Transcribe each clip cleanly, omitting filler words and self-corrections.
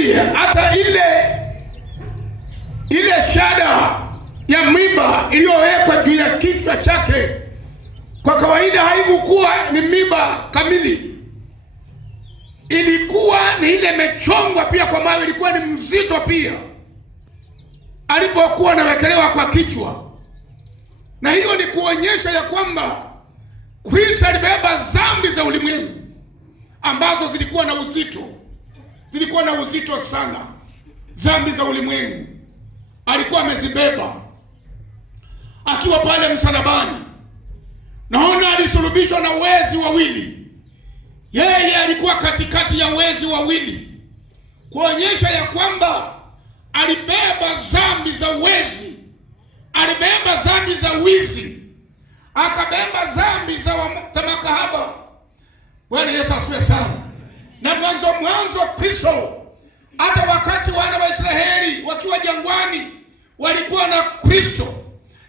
nikwambie, hata ile shada ya miba iliyowekwa juu ya kichwa chake, kwa kawaida haikuwa ni miba kamili, ilikuwa ni ile imechongwa pia kwa mawe, ilikuwa ni mzito pia alipokuwa anawekelewa kwa kichwa. Na hiyo ni kuonyesha ya kwamba Kristo alibeba dhambi za ulimwengu ambazo zilikuwa na uzito sana. Dhambi za ulimwengu alikuwa amezibeba akiwa pale msalabani. Naona alisulubishwa na wezi wawili. Yeye alikuwa katikati ya wezi wawili, kuonyesha ya kwamba alibeba dhambi za wezi, alibeba dhambi za wizi, akabeba dhambi za makahaba. Bwana Yesu asifiwe sana. Na mwanzo Kristo, hata wakati wana wa Israeli wakiwa jangwani walikuwa na Kristo.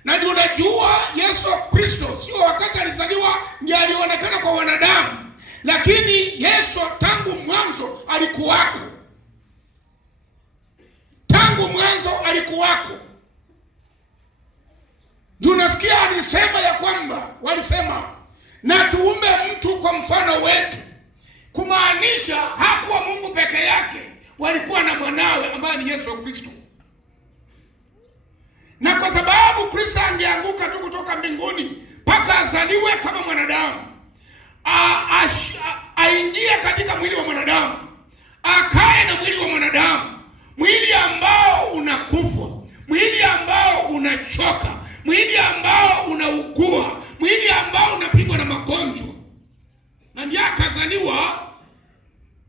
Na ndio unajua Yesu Kristo sio wakati alizaliwa ndiye alionekana kwa wanadamu, lakini Yesu tangu mwanzo alikuwako. Tangu mwanzo alikuwako. Ndio nasikia alisema ya kwamba walisema na tuumbe mtu kwa mfano wetu, kumaanisha hakuwa Mungu peke yake, walikuwa na mwanawe ambaye ni Yesu Kristo. Na kwa sababu Kristo angeanguka tu kutoka mbinguni mpaka azaliwe kama mwanadamu, aingie katika mwili wa mwanadamu, akae na mwili wa mwanadamu, mwili ambao unakufa, mwili ambao unachoka, mwili ambao unaugua, mwili ambao unapigwa na magonjwa, na ndiye akazaliwa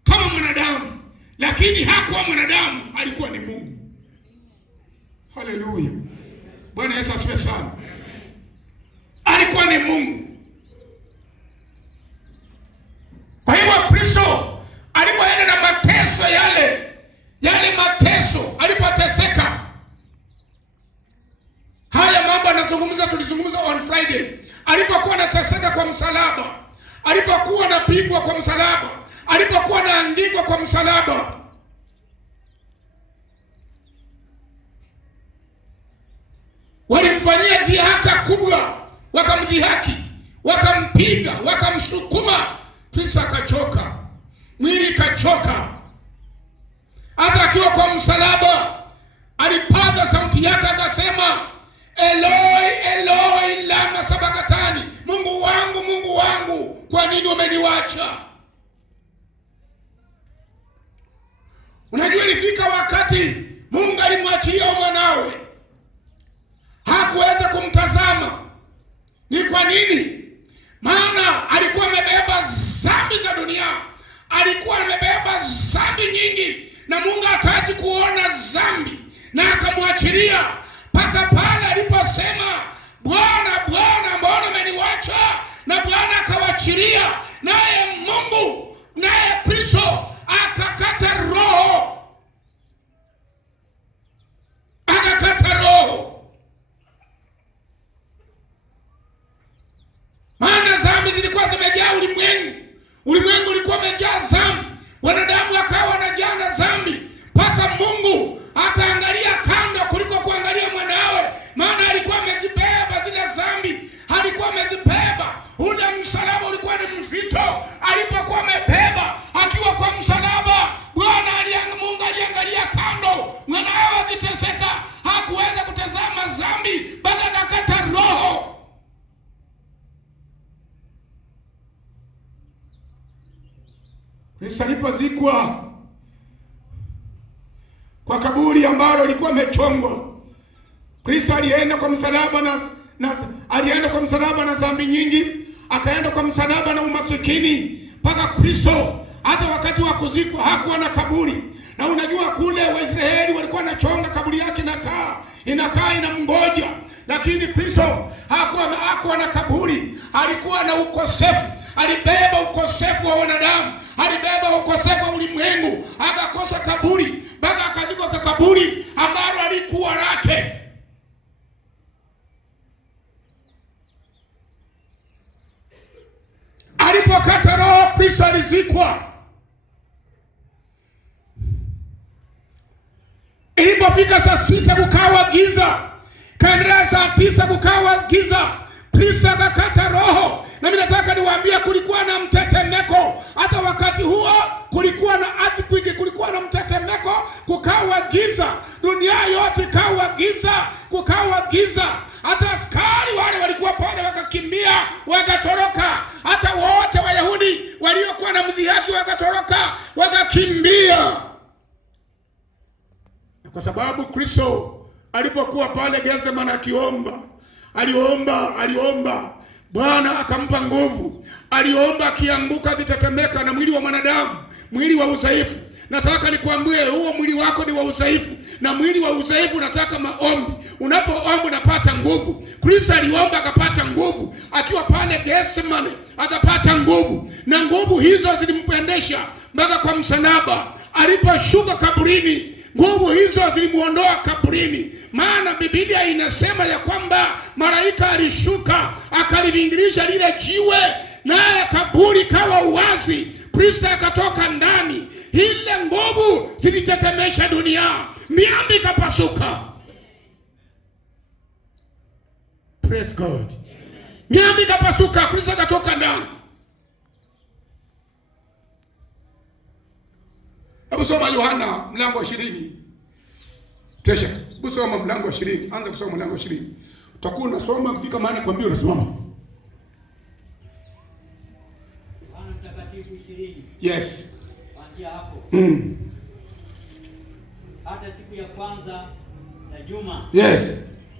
kama mwanadamu. Lakini hakuwa mwanadamu, alikuwa ni Mungu. Haleluya. Bwana Yesu asifiwe sana. Alikuwa ni Mungu. Kwa hivyo Kristo alipoenda na mateso yale mateso, alipoteseka, haya mambo anazungumza, tulizungumza on Friday, alipokuwa anateseka kwa msalaba, alipokuwa anapigwa kwa msalaba, alipokuwa anaangikwa kwa msalaba, walimfanyia dhihaka kubwa, wakamdhihaki, wakampiga, wakamsukuma. Kristo akachoka, mwili kachoka. Hata akiwa kwa msalaba alipaza sauti yake akasema, Eloi Eloi lama sabakatani, Mungu wangu, Mungu wangu, kwa nini umeniacha? Unajua ilifika wakati Mungu alimwachilia mwanawe, hakuweza kumtazama. Ni kwa nini? Maana alikuwa amebeba dhambi za dunia, alikuwa amebeba dhambi nyingi, na Mungu hataki kuona dhambi, na akamwachilia mpaka pale aliposema, Bwana, Bwana, mbona umeniacha? Na Bwana akawachilia, naye Mungu, naye Kristo akakata roho, akakata roho. Maana dhambi zilikuwa zimejaa ulimwengu. Ulimwengu ulikuwa umejaa dhambi. Wanadamu akawa wanajaa na dhambi, mpaka Mungu akaangalia kando kuliko kuangalia mwanawe. Maana alikuwa amezibeba zile dhambi, alikuwa amezibeba. Ule msalaba ulikuwa ni mzito. Alipokuwa amebeba akiwa kwa msalaba, Mungu aliangalia kando, mwanawe akiteseka, hakuweza kutazama dhambi, bali akakata roho. Kristo alipozikwa kwa kaburi ambalo lilikuwa limechongwa, Kristo alienda kwa msalaba alienda kwa msalaba na dhambi nyingi, akaenda kwa msalaba na umasikini, mpaka Kristo hata wakati wa kuzikwa hakuwa na kaburi. Na unajua kule Waisraeli walikuwa wanachonga kaburi yake inakaa inamngoja, lakini Kristo hakuwa na kaburi. Alikuwa na ukosefu, alibeba ukosefu wa wanadamu, alibeba ukosefu wa ulimwengu, akakosa kaburi, mpaka akazikwa kwa kaburi ambalo alikuwa lake. Alipokata roho, Kristo alizikwa. Ilipofika saa 6 kukawa giza, kaendelea saa 9 kukawa giza. Kristo akakata roho. Na mimi nataka niwaambie, kulikuwa na mtetemeko. Hata wakati huo kulikuwa na earthquake, kulikuwa na mtetemeko, kukawa giza. Dunia yote ikawa giza, kukawa giza. Hata askari wale walikuwa pale wakakimbia, wakatoroka. Hata wote Wayahudi waliokuwa na mdhihaki wakatoroka, wakakimbia. Kwa sababu Kristo alipokuwa pale Gethsemane akiomba, aliomba Bwana akampa nguvu. Aliomba akianguka akitetemeka, na mwili wa mwanadamu, mwili wa udhaifu. Nataka nikwambie, huo mwili wako ni wa udhaifu, na mwili wa udhaifu nataka maombi. Unapoomba unapata nguvu. Kristo aliomba akapata nguvu, akiwa pale Gethsemane akapata nguvu, na nguvu hizo zilimpendesha mpaka kwa msalaba. Aliposhuka kaburini, nguvu hizo zilimuondoa kaburini. Maana Biblia inasema ya kwamba malaika alishuka akalivingirisha lile jiwe, naye kaburi kawa uwazi. Kristo akatoka ndani. Ile nguvu zilitetemesha dunia, miamba ikapasuka. Praise God. Miamba ikapasuka, Kristo akatoka ndani. Hebu soma Yohana mlango wa 20. Tesha, hebu soma mlango wa 20. Anza kusoma mlango wa 20. Utakuwa unasoma kufika mahali kwambia unasimama. Yohana Mtakatifu 20. Yes. Kuanzia hapo. Hata siku ya kwanza ya juma. Yes.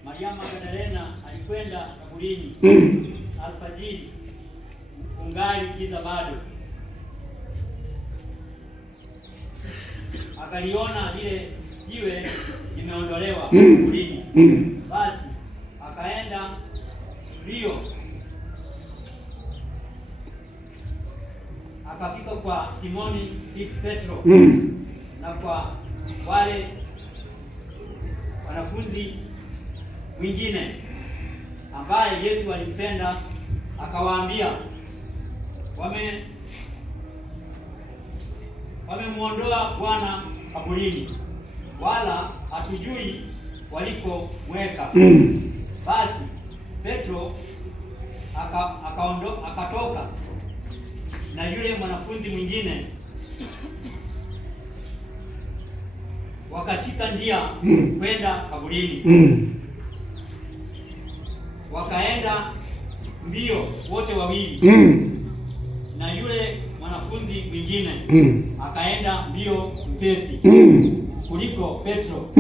Maria Magdalena alikwenda kaburini. Alfajiri, kungali giza bado. Akaliona lile jiwe limeondolewa kaburini. Basi akaenda mbio, akafika kwa Simoni Petro na kwa wale wanafunzi wengine ambaye Yesu alimpenda, akawaambia, wamemuondoa Bwana kaburini, wala hatujui walikomweka. Basi Petro akatoka na yule mwanafunzi mwingine, wakashika njia kwenda kaburini. Wakaenda mbio wote wawili, na yule mwanafunzi mwingine akaenda mbio upesi kuliko Petro,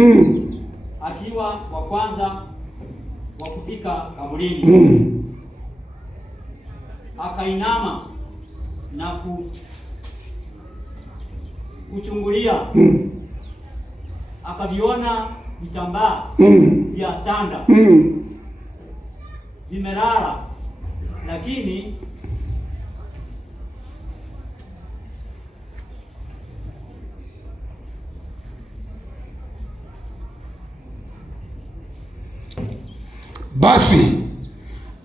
akiwa wa kwanza wa kufika kaburini. Akainama na kuchungulia, akaviona vitambaa vya sanda vimelala, lakini basi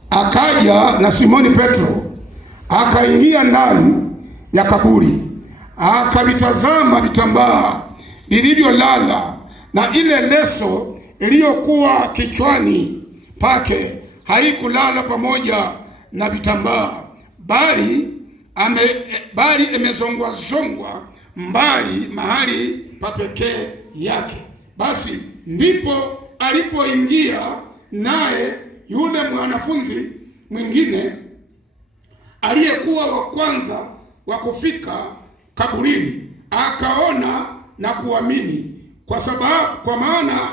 akaja na Simoni Petro, akaingia ndani ya kaburi, akavitazama vitambaa vilivyolala, na ile leso iliyokuwa kichwani pake haikulala pamoja na vitambaa, bali imezongwa mbali mahali pa pekee yake. Basi ndipo alipoingia naye yule mwanafunzi mwingine aliyekuwa wa kwanza wa kufika kaburini, akaona na kuamini, kwa maana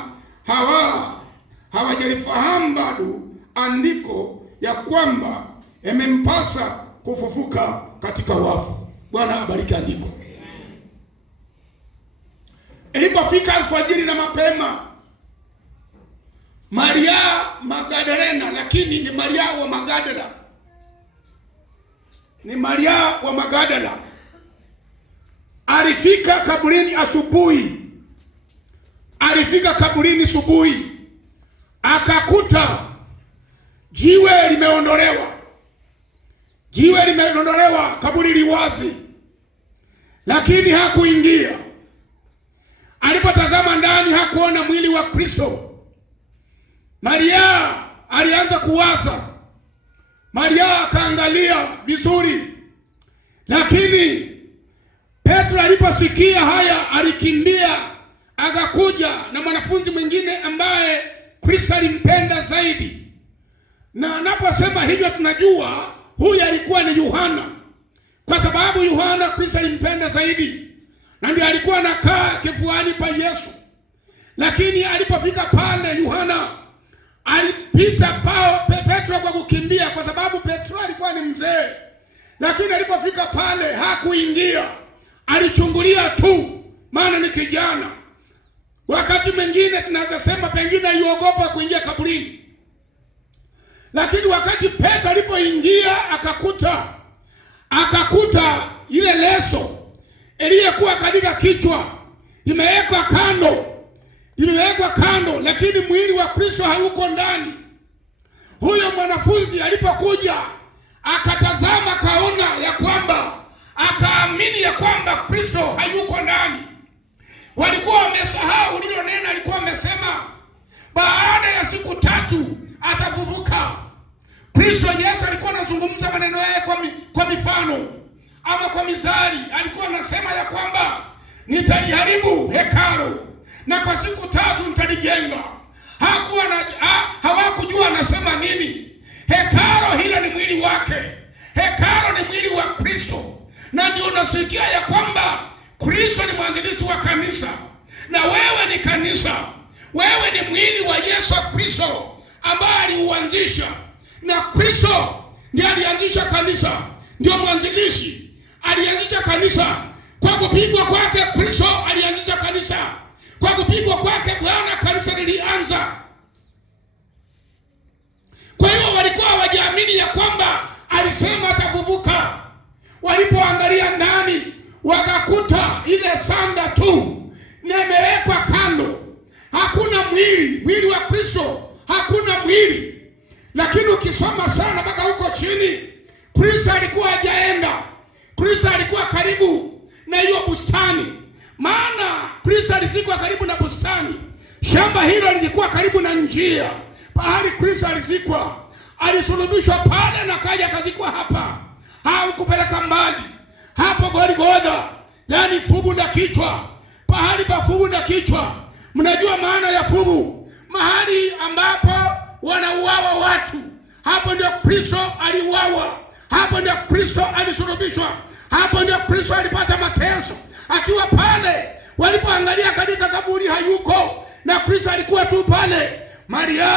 hawajalifahamu bado andiko ya kwamba imempasa kufufuka katika wafu. Bwana abariki andiko. Ilipofika alfajiri na mapema, Maria Magdalena, lakini ni Maria wa Magdala, alifika kaburini asubuhi, akakuta jiwe limeondolewa, kaburi liwazi, lakini hakuingia. alipotazama ndani hakuona mwili wa Kristo. Maria alianza kuwaza. Maria akaangalia vizuri, lakini Petro aliposikia haya alikimbia, akakuja na mwanafunzi mwingine ambaye Kristo alimpenda zaidi. Na anaposema hivyo tunajua huyu alikuwa ni Yohana, kwa sababu Yohana Kristo alimpenda zaidi na ndiye alikuwa anakaa kifuani pa Yesu. Lakini alipofika pale, Yohana alipita Petro kwa kukimbia, kwa sababu Petro alikuwa ni mzee. Lakini alipofika pale hakuingia, alichungulia tu, maana ni kijana. Wakati mwingine tunaweza sema pengine aliogopa kuingia kaburini. Lakini wakati Petro alipoingia akakuta ile leso iliyokuwa katika kichwa imewekwa kando, lakini mwili wa Kristo hauko ndani. Huyo mwanafunzi alipokuja akatazama, kaona ya kwamba, akaamini ya kwamba Kristo hayuko ndani. Walikuwa wamesahau lilo neno alikuwa amesema baada ya siku 3 atafufuka. Kristo Yesu alikuwa anazungumza maneno yake kwa mifano ama kwa mizari. Alikuwa anasema ya kwamba nitaliharibu hekalu na kwa siku 3 nitalijenga. Hawakujua anasema nini. Hekalu hilo ni mwili wake. Hekalu ni mwili wa Kristo. Na ndio unasikia ya kwamba Kristo ni mwanzilishi wa kanisa, na wewe ni kanisa. Wewe ni mwili wa Yesu Kristo ambaye aliuanzisha. Na Kristo ndiye alianzisha kanisa, ndio mwanzilishi. Alianzisha kanisa kwa kupigwa kwake. Kristo alianzisha kanisa kwa kupigwa kwake Bwana, kanisa lilianza. Kwa hiyo walikuwa hawajaamini ya kwamba alisema atafufuka. Walipoangalia ndani wakakuta ile sanda tu na imewekwa kando, hakuna mwili wa Kristo, hakuna mwili. Lakini ukisoma sana mpaka huko chini, Kristo alikuwa hajaenda. Kristo alikuwa karibu na hiyo bustani, maana Kristo alizikwa karibu na bustani. Shamba hilo lilikuwa karibu na njia pahali Kristo alizikwa. Alisulubishwa pale na kaja kazikwa hapa. Hakupeleka mbali. Hapo Golgotha, yani fuvu la kichwa, pahali pa fuvu la kichwa. Mnajua maana ya fuvu? Mahali ambapo wanauawa watu. Hapo ndio Kristo aliuawa. Hapo ndio Kristo alisulubishwa. Hapo ndio Kristo alipata mateso. Akiwa pale, walipoangalia katika kaburi hayuko, na Kristo alikuwa tu pale. Maria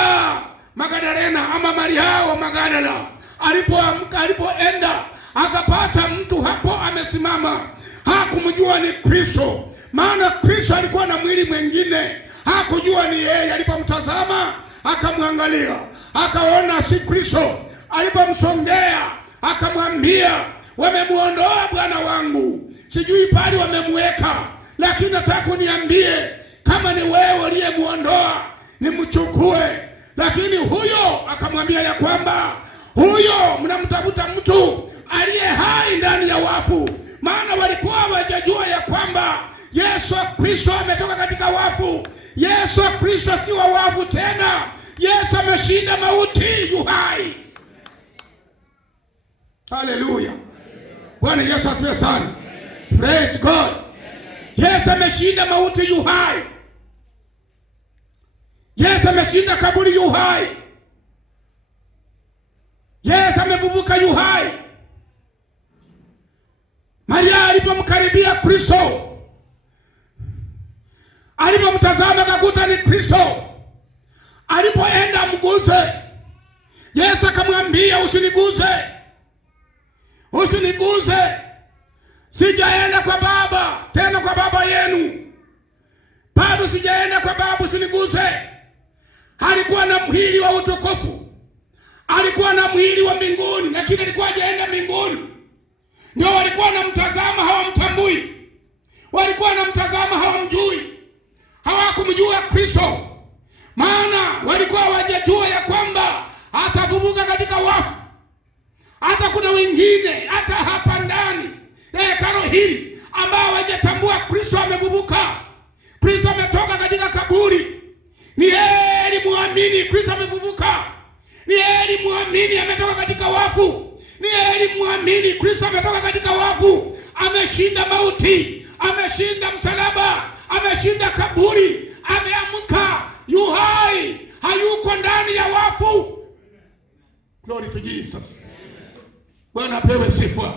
Magdalena ama Maria wa Magdala alipoamka, alipoenda akapata mtu hapo amesimama. Hakumjua ni Kristo, maana Kristo alikuwa na mwili mwingine. Hakujua ni yeye. Alipomtazama akamwangalia, akaona si Kristo. Alipomsongea akamwambia, wamemuondoa Bwana wangu, sijui pale wamemweka, lakini nataka uniambie kama ni wewe uliyemuondoa nimchukue. Lakini huyo akamwambia ya kwamba huyo mnamtafuta mtu aliye hai ndani ya wafu, maana walikuwa hawajajua ya kwamba Yesu Kristo ametoka katika wafu. Yesu Kristo si wa wafu tena. Yesu ameshinda mauti, yu hai. Haleluya. Bwana Yesu asifiwe sana. Praise God. Yesu ameshinda mauti, yu hai. Yesu ameshinda kaburi, yu hai. Yesu amefufuka, yu hai. Maria alipomkaribia Kristo, alipomtazama akakuta ni Kristo. Alipoenda mguse, Yesu akamwambia, usiniguse. Usiniguse. Sijaenda kwa Baba, tena kwa Baba yenu. Bado sijaenda kwa Baba, usiniguse. Alikuwa na mwili wa utukufu. Alikuwa na mwili wa mbinguni, lakini alikuwa hajaenda mbinguni. Ndio walikuwa wanamtazama hawamtambui. Walikuwa wanamtazama hawamjui. Hawakumjua Kristo. Maana walikuwa hawajajua ya kwamba atafufuka katika wafu. Hata kuna wengine hata hapa ndani hekalu hili ambao hawajatambua Kristo amefufuka. Kristo ametoka katika kaburi. Ni heri muamini Kristo amefufuka. Ni heri muamini ametoka katika wafu. Ni heri muamini Kristo ametoka katika wafu. Ameshinda mauti, ameshinda msalaba, ameshinda kaburi, ameamka, yu hai, hayuko ndani ya wafu. Glory to Jesus. Bwana apewe sifa.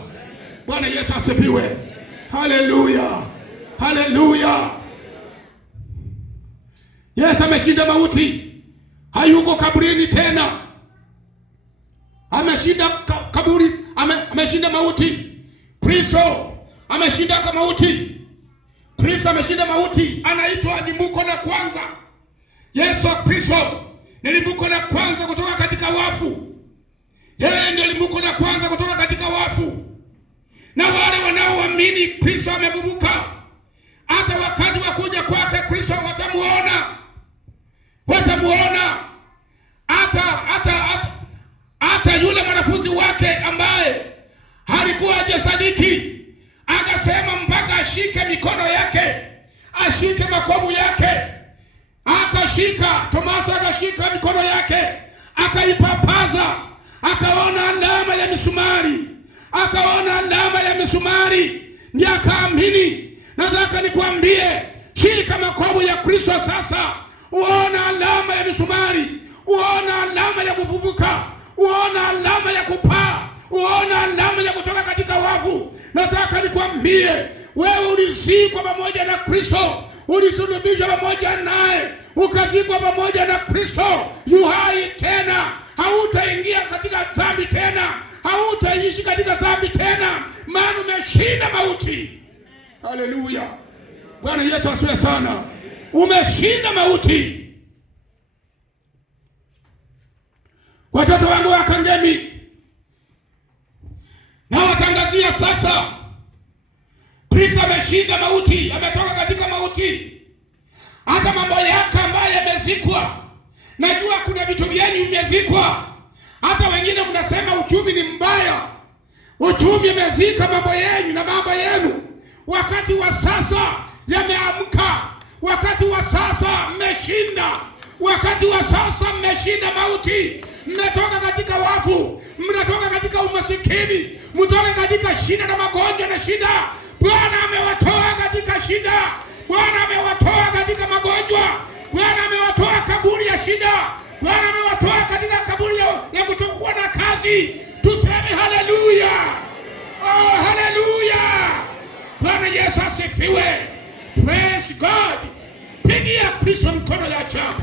Bwana Yesu asifiwe. Haleluya. Haleluya. Yesu ameshinda mauti. Hayuko kaburini tena. Ameshinda kaburi, ameshinda mauti. Kristo ameshinda mauti. Kristo ameshinda mauti. Anaitwa limbuko la kwanza. Yesu Kristo ni limbuko la kwanza kutoka katika wafu. Yeye ndio limbuko la kwanza kutoka katika wafu. Na wale wanaoamini Kristo amefufuka, hata wakati wa kuja kwake Kristo watamuona. Watamuona. Hata yule mwanafunzi wake ambaye alikuwa hajasadiki, akasema mpaka ashike mikono yake, ashike makovu yake. Akashika, Tomaso akashika mikono yake, akaipapaza, akaona alama ya misumari. Akaona alama ya misumari, ndiye akaamini. Nataka nikwambie, shika makovu ya Kristo sasa. Uona alama ya misumari, uona alama ya kufufuka, uona alama ya kupaa, uona alama ya kutoka katika wafu. Nataka nikwambie, wewe ulizikwa pamoja na Kristo, ulisulubishwa pamoja naye, ukazikwa pamoja na Kristo. Yu hai tena, hautaingia katika dhambi tena, hautaishi katika dhambi tena, maana umeshinda mauti. Haleluya. Bwana Yesu asifiwe sana. Umeshinda mauti. Watoto wangu wa Kangemi, na watangazia sasa, Kristo ameshinda mauti, ametoka katika mauti. Hata mambo yako ambayo yamezikwa, najua kuna vitu vyenu vimezikwa. Hata wengine mnasema uchumi ni mbaya. Uchumi umezika mambo yenu na mambo yenu. Wakati wa sasa yameamka. Wakati wa sasa mmeshinda. Wakati wa sasa mmeshinda mauti. Mmetoka katika wafu, mnatoka katika umasikini, mtoka katika shida na magonjwa na shida. Bwana amewatoa katika shida. Bwana amewatoa katika magonjwa. Bwana amewatoa kaburi ya shida. Bwana amewatoa katika kaburi ya kutokuwa na kazi. Tuseme haleluya. Oh, haleluya. Bwana Yesu asifiwe. Praise God. Pigia Kristo mkono ya ajabu,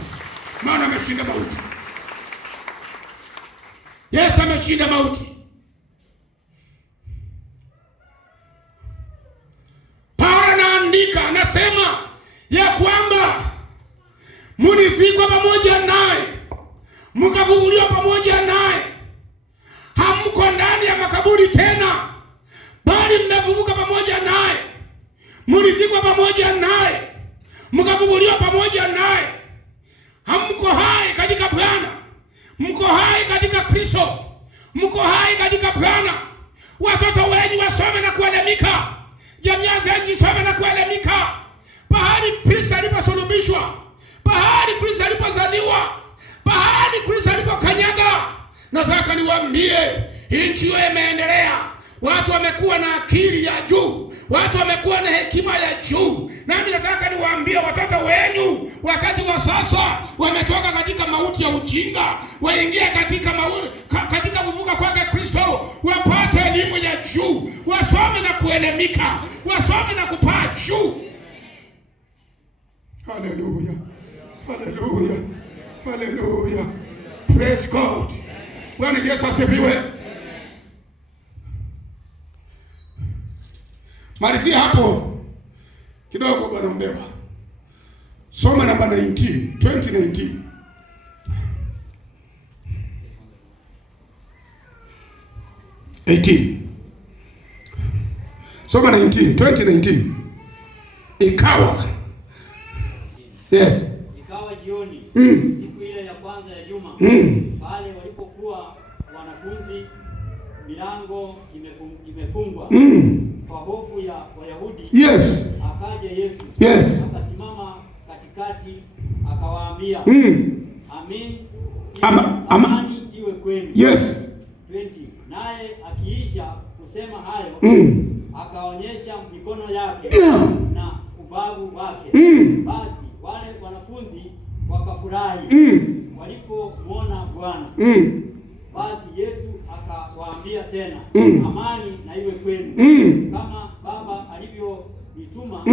maana ameshinda mauti. Yesu ameshinda mauti. Paulo anaandika, anasema ya kwamba mulizikwa pamoja naye, mkafufuliwa pamoja naye. Hamko ndani ya makaburi tena, bali mmefufuka pamoja naye. Mulizikwa pamoja naye, mkafufuliwa pamoja naye. Hamko hai katika Bwana. Mko hai katika Kristo. Mko hai katika Bwana. Watoto wenyu wasome na kuelimika. Jamii zenyu zisome na kuelimika. Pahali Kristo aliposulubishwa, pahali Kristo alipozaliwa, pahali Kristo alipokanyaga. Nataka niwaambie, nchi hiyo imeendelea. Watu wamekuwa na akili ya juu. Watu wamekuwa na hekima ya juu. Nami nataka niwaambie watoto wenyu, wakati wa sasa wametoka katika mauti ya ujinga, waingia katika kuvuka kwake Kristo, wapate elimu ya juu, wasome na kuelimika, wasome na kupaa juu. Hallelujah. Hallelujah. Hallelujah. Praise God. Bwana Yesu asifiwe. Malizia hapo kidogo Bwana Mbeba. Soma namba 19, 2019. Soma 19, 2019. Ikawa. Yes. Ikawa jioni, siku ile ya kwanza ya juma, pale walipokuwa wanafunzi, milango imefungwa kwa hofu ya Wayahudi. Yes. Akaja Yesu. Yes. Akasimama akawaambia, amani iwe kwenu. Yes. 20. Naye akiisha kusema hayo, akaonyesha mikono yake na ubavu wake. Basi wale wanafunzi wakafurahi walipomwona Bwana. Basi Yesu akawaambia tena, amani na iwe kwenu. Kama Baba alivyonituma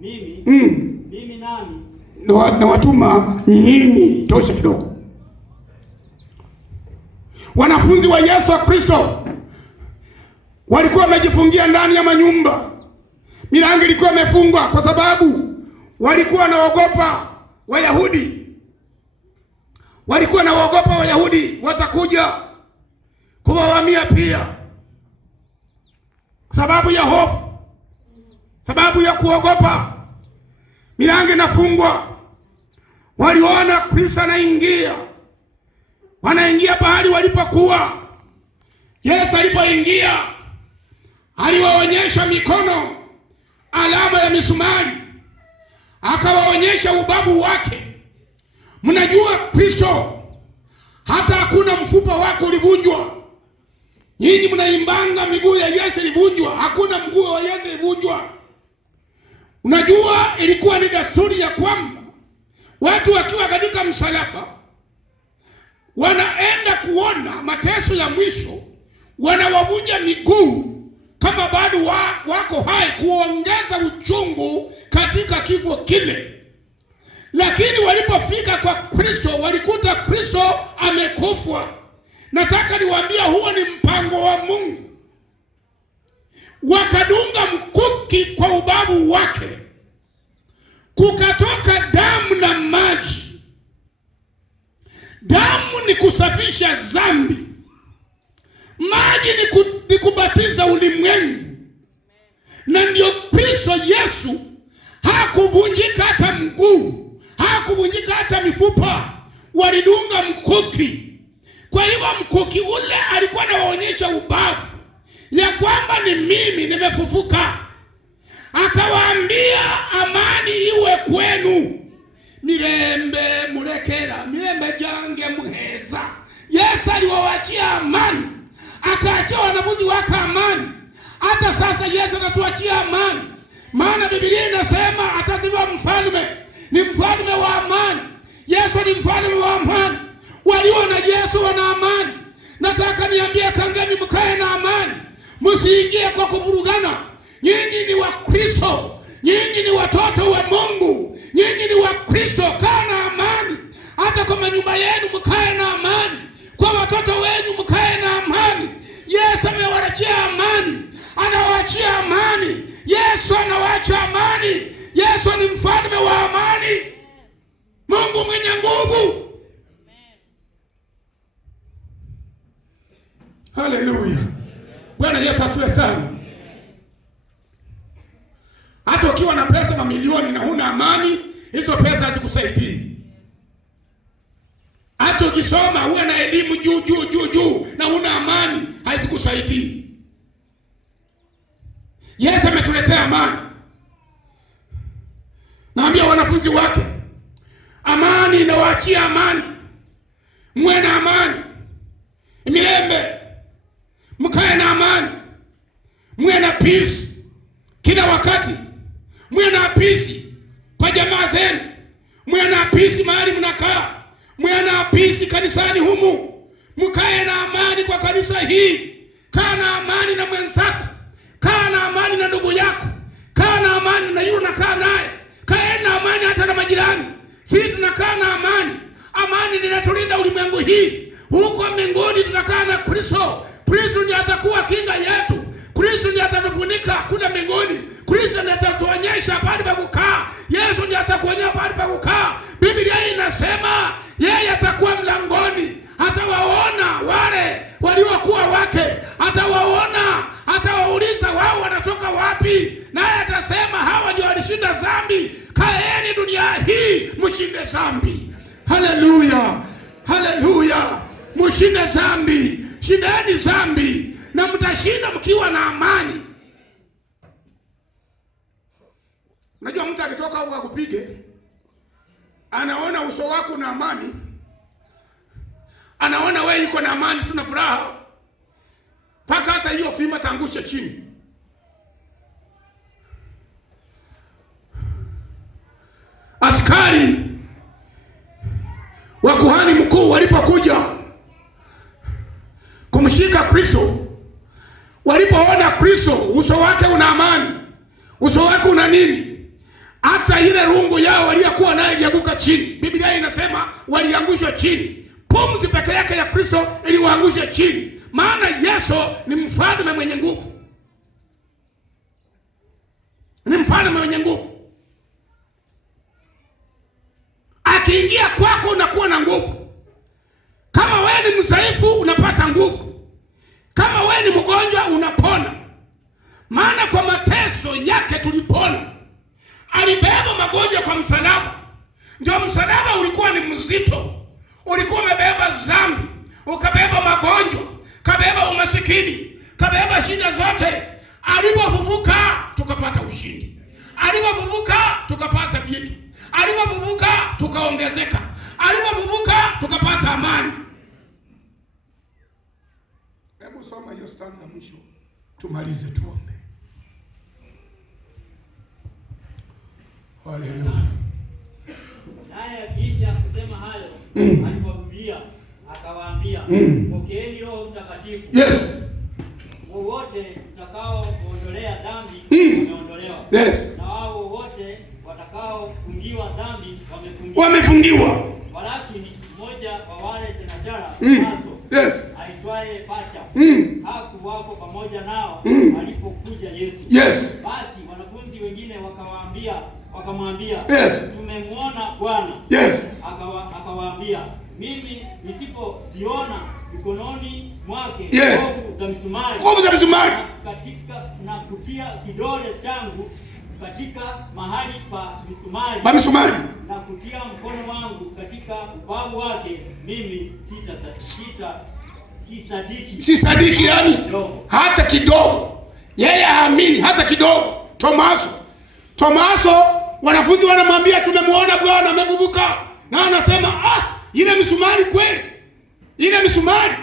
mimi nami nawatuma nyinyi. Tosha kidogo. Wanafunzi wa Yesu Kristo walikuwa wamejifungia ndani ya manyumba. Milango ilikuwa imefungwa kwa sababu walikuwa wanaogopa Wayahudi. Walikuwa wanaogopa Wayahudi watakuja kuwavamia pia. Sababu ya hofu, sababu ya kuogopa, milango inafungwa. Waliona Kristo wanaingia pahali walipokuwa. Yesu alipoingia aliwaonyesha mikono, alama ya misumari, akawaonyesha ubavu wake. Mnajua Kristo hata hakuna mfupa wake ulivunjwa. Nyinyi mnaimbanga miguu ya Yesu ilivunjwa, hakuna mguu wa Yesu ilivunjwa. Unajua ilikuwa ni desturi ya kwamba watu wakiwa katika msalaba wanaenda kuona mateso ya mwisho, wanawavunja miguu kama bado wako hai, kuongeza uchungu katika kifo kile. Lakini walipofika kwa Kristo walikuta Kristo amekufa. Nataka niwaambia huo ni mpango wa Mungu. Wakadunga mkuki kwa ubavu wake, kukatoka damu na maji. Damu ni kusafisha dhambi, maji ni kubatiza ulimwengu. Na ndio Kristo Yesu hakuvunjika hata mguu, hakuvunjika hata mifupa. Walidunga mkuki. Kwa hivyo mkuki ule alikuwa anawaonyesha ubavu ya kwamba ni mimi nimefufuka. Akawaambia, amani iwe kwenu. Mirembe mulekera, mirembe jange muheza. Yesu aliwaachia amani, akaachia wanafunzi wake amani. Hata sasa Yesu anatuachia amani. Maana Biblia inasema atazaliwa mfalme, ni mfalme wa amani. Yesu ni mfalme wa amani. Walio na Yesu wana amani. Nataka niambie kangeni, mkae na amani, msiingie kwa kuvurugana. Nyinyi ni wa Kristo, nyinyi ni watoto wa Mungu, nyinyi ni wa Kristo. Kaa na amani. Hata kwa nyumba yenu mkae na amani, kwa watoto wenu mkae na amani. Yesu amewaachia amani, anawaachia amani. Yesu anawaacha amani. Yesu ni mfalme wa amani, Mungu mwenye nguvu. Haleluya. Bwana Yesu asifiwe sana. Hata ukiwa na pesa mamilioni na huna amani, hizo pesa hazikusaidii. Hata ukisoma uwe na elimu juu na huna amani, hazikusaidii. Yesu ametuletea amani. Naambia wanafunzi wake, amani nawaachia amani. Mwe na amani. Milembe. Mkae na amani. Mwe na peace kila wakati. Mwe na peace kwa jamaa zenu. Mwe na peace mahali mnakaa. Mwe na peace kanisani humu. Mkae na amani kwa kanisa hii. Kaa na amani na mwenzako. Kaa na amani na ndugu yako. Kaa na amani na yule unakaa naye. Kaa na amani hata na majirani. Sisi tunakaa na amani. Amani inatulinda ulimwengu hii. Huko mbinguni tunakaa na Kristo. Kristo ndiye atakuwa kinga yetu. Kristo ndiye atatufunika kule mbinguni. Kristo ndiye atatuonyesha pahali pa kukaa. Yesu ndiye atakuonyesha pahali pa kukaa. Biblia inasema yeye atakuwa mlangoni. Atawaona wale waliokuwa wake. Atawaona, atawauliza wao wanatoka wapi. Naye atasema hawa ndio walishinda dhambi. Kaeni dunia hii mshinde dhambi. Haleluya. Haleluya. Mshinde dhambi. Shindeni dhambi na mtashinda mkiwa na amani. Unajua mtu akitoka huko akupige, anaona uso wako na amani, anaona wewe yuko na amani, tuna furaha, paka hata hiyo fimbo tangusha chini. Askari wa kuhani mkuu walipokuja kumshika Kristo, walipoona Kristo uso wake una amani, uso wake una nini, hata ile rungu yao waliokuwa nayo ilianguka chini. Biblia inasema waliangushwa chini. Pumzi peke yake ya Kristo iliwaangusha chini, maana Yesu ni mfalme mwenye nguvu, ni mfalme mwenye nguvu. Akiingia kwako unakuwa na nguvu. Kama wewe ni mzaifu unapata nguvu, kama wewe ni mgonjwa unapona, maana kwa mateso yake tulipona. Alibeba magonjwa kwa msalaba. Ndio msalaba ulikuwa ni mzito, ulikuwa umebeba dhambi, ukabeba magonjwa, kabeba umasikini, kabeba shida zote. Alipofufuka tukapata ushindi, alipofufuka tukapata vitu, alipofufuka tukaongezeka, alipofufuka tukapata amani. Hebu soma hiyo stanza mwisho tumalize tuombe. Haleluya. Naye akiisha kusema hayo, aliporudia akawaambia, pokeeni Roho Mtakatifu. Yes. Wowote utakaoondolea dhambi wameondolewa. Yes. Na wao wote watakaofungiwa dhambi wamefungiwa. Walakini mmoja wa wale tenashara yes, aitwaye Pacha hakuwako pamoja nao alipokuja Yesu. Yes. Basi wanafunzi wengine wakamwambia, yes, tumemwona Bwana. Yes. Akawaambia, mimi nisipoziona mikononi mwake yes, ngovu za misumari na kutia kidole changu katika mahali pa misumari na kutia mkono wangu katika ubavu wake, mimi sisadiki yani hata kidogo. Yeye haamini hata kidogo. Tomaso wanafunzi wanamwambia, tumemwona Bwana amefufuka, na anasema ile misumari kweli, ile misumari.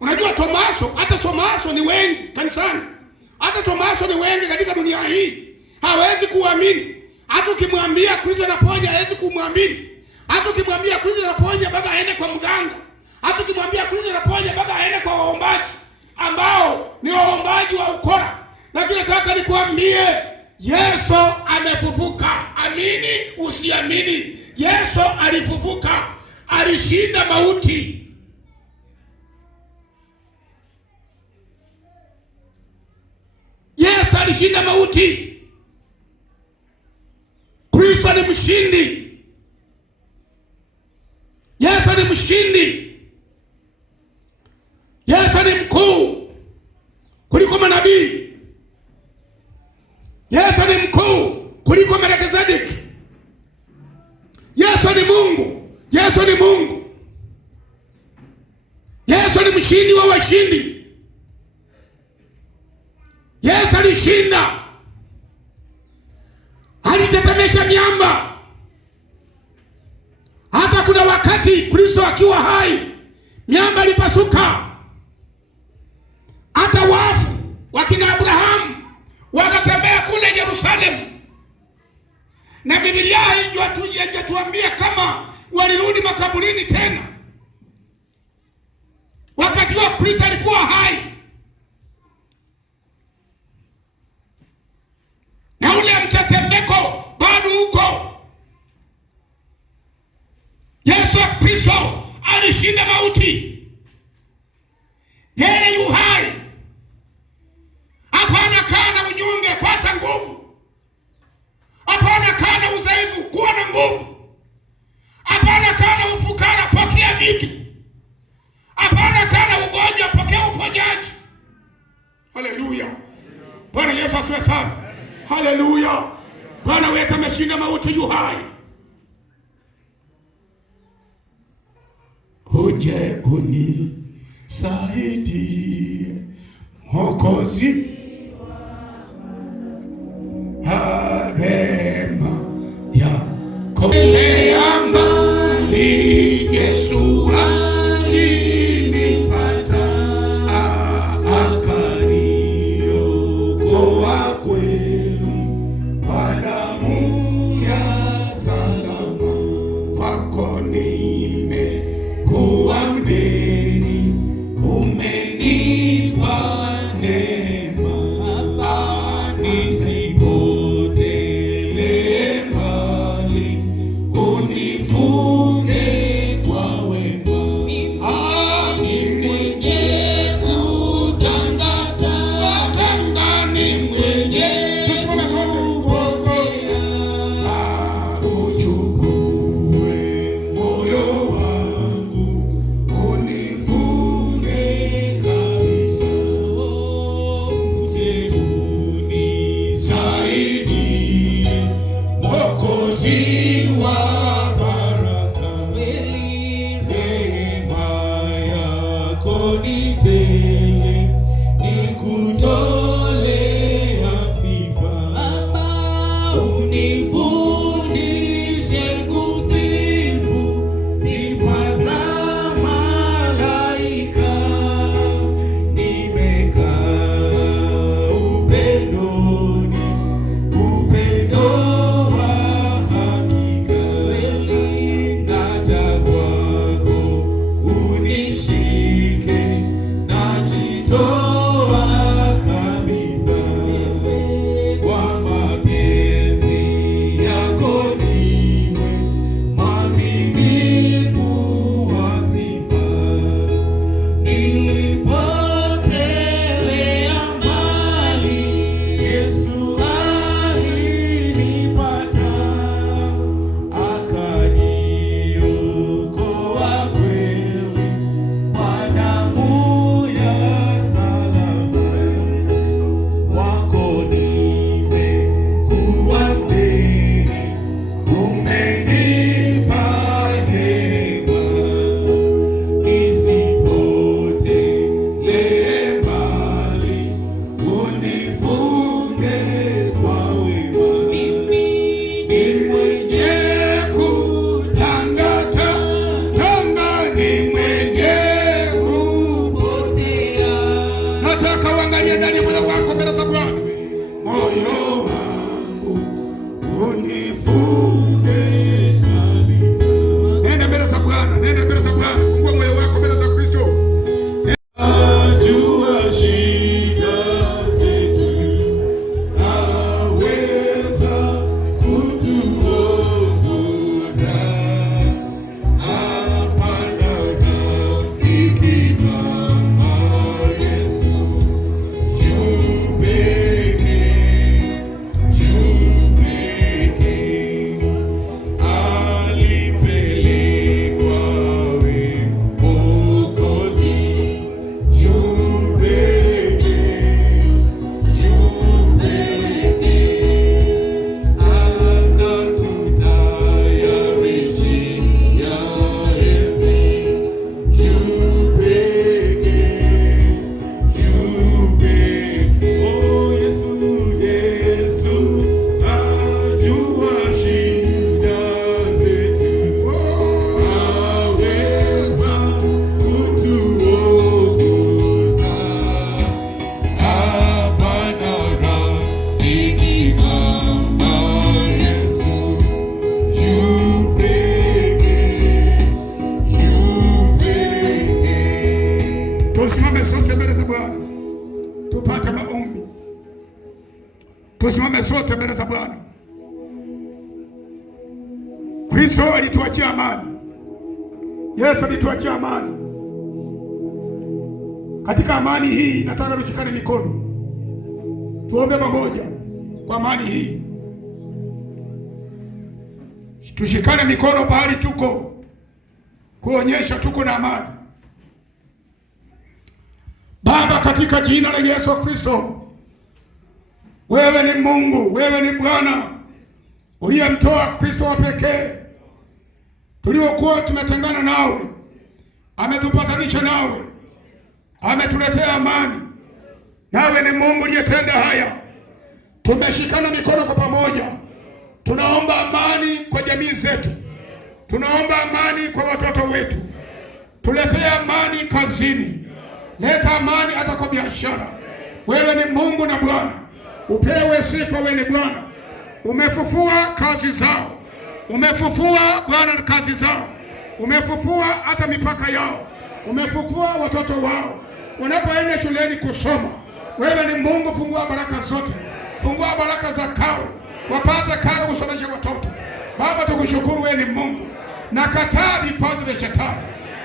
Unajua Tomaso ni wengi kanisani, hata Tomaso ni wengi katika dunia hii. Hawezi kuamini. Hata ukimwambia Kristo anaponya hawezi kumwamini. Hata ukimwambia Kristo anaponya mpaka aende kwa mganga. Hata ukimwambia Kristo anaponya mpaka aende kwa waombaji ambao ni waombaji wa ukora. Lakini nataka nikwambie, Yesu amefufuka. Amini usiamini, Yesu alifufuka. Alishinda mauti. Yesu alishinda mauti. Kristo ni mshindi. Yesu ni mshindi. Yesu ni mkuu kuliko manabii. Yesu ni mkuu kuliko Melkizedeki. Yesu ni Mungu. Yesu ni Mungu. Yesu ni mshindi wa washindi. Yesu alishinda. Alitetemesha miamba. Hata kuna wakati Kristo akiwa hai, miamba ilipasuka. Hata wafu wakina Abrahamu wakatembea kule Yerusalemu. Na Biblia haijatuambia kama walirudi makaburini tena. Wakati wa Kristo alikuwa hai. Na ule mtetemeko bado uko. Yesu Kristo alishinda mauti. Yeye yu hai. Hapana kaa na unyonge, pata nguvu. Hapana kaa na udhaifu, kuwa na nguvu. Hapana kaa na ufukara, pokea vitu. Hapana kaa na ugonjwa, pokea uponyaji. Haleluya. Bwana Yesu asifiwe sana. Haleluya. Bwana wetu ameshinda mauti, yu hai. Uje unisaidie Mwokozi, rehema yako imeamba Tusimame sote mbele za Bwana. Kristo alituachia amani. Yesu alituachia amani. Katika amani hii nataka tushikane mikono, tuombe pamoja kwa amani hii. Tushikane mikono pahali tuko, kuonyesha tuko na amani. Baba, katika jina la Yesu Kristo, wewe ni Mungu, wewe ni Bwana uliyemtoa Kristo wa pekee tuliokuwa tumetengana nawe, ametupatanisha nawe, ametuletea amani. Nawe ni Mungu uliyetenda haya. Tumeshikana mikono kwa pamoja, tunaomba amani kwa jamii zetu, tunaomba amani kwa watoto wetu. Tuletee amani kazini, leta amani hata kwa biashara. Wewe ni Mungu na Bwana, upewe sifa. Wewe ni Bwana, umefufua kazi zao, umefufua Bwana kazi zao, umefufua hata mipaka yao, umefufua watoto wao unapoenda shuleni kusoma. Wewe ni Mungu, fungua baraka zote, fungua baraka za karo, wapate karo kusomesha watoto. Baba, tukushukuru, wewe ni Mungu. Nakataa vipaji vya shetani,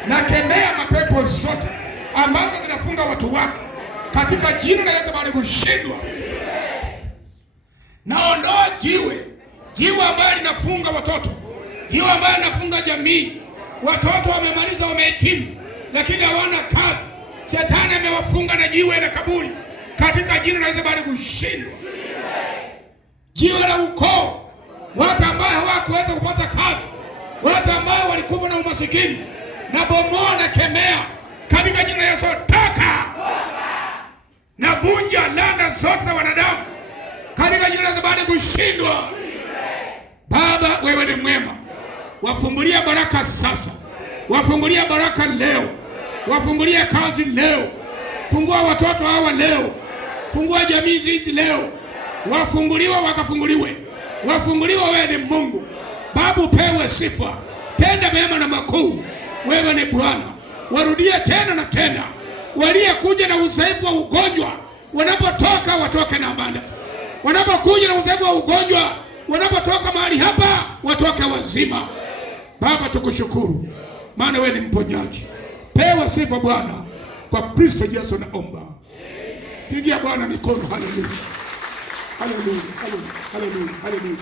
nakemea mapepo zote ambazo zinafunga watu wako katika jina la Yesu, bali kushindwa. Naondoa jiwe ambayo linafunga watoto, jiwe ambayo linafunga jamii. Watoto wamemaliza, wamehitimu, lakini hawana kazi. Shetani amewafunga na jiwe la kaburi katika jina la Yesu, bali kushindwa. Jiwe la ukoo, watu ambao hawakuweza kupata kazi, watu ambao walikuwa na umasikini, na bomoa na kemea katika jina la Yesu. Toka! Navunja laana zote za wanadamu katika jina la Yesu, bali kushindwa. Baba, wewe ni mwema. Wafungulia baraka sasa, wafungulia baraka leo, wafungulia kazi leo, fungua watoto hawa leo, fungua jamii hizi leo, wafunguliwe wakafunguliwe, wafunguliwe. Wewe ni Mungu Baba, upewe sifa. Tenda mema na makuu, wewe ni Bwana. Warudie tena na tena. Waliyekuja na udhaifu wa ugonjwa, wanapotoka watoke na amani. Wanapokuja na udhaifu wa ugonjwa, wanapotoka mahali hapa watoke wazima. Baba, tukushukuru maana wewe ni mponyaji. Pewa sifa Bwana, kwa Kristo Yesu naomba. Pigia Bwana mikono. Haleluya, haleluya, haleluya, haleluya.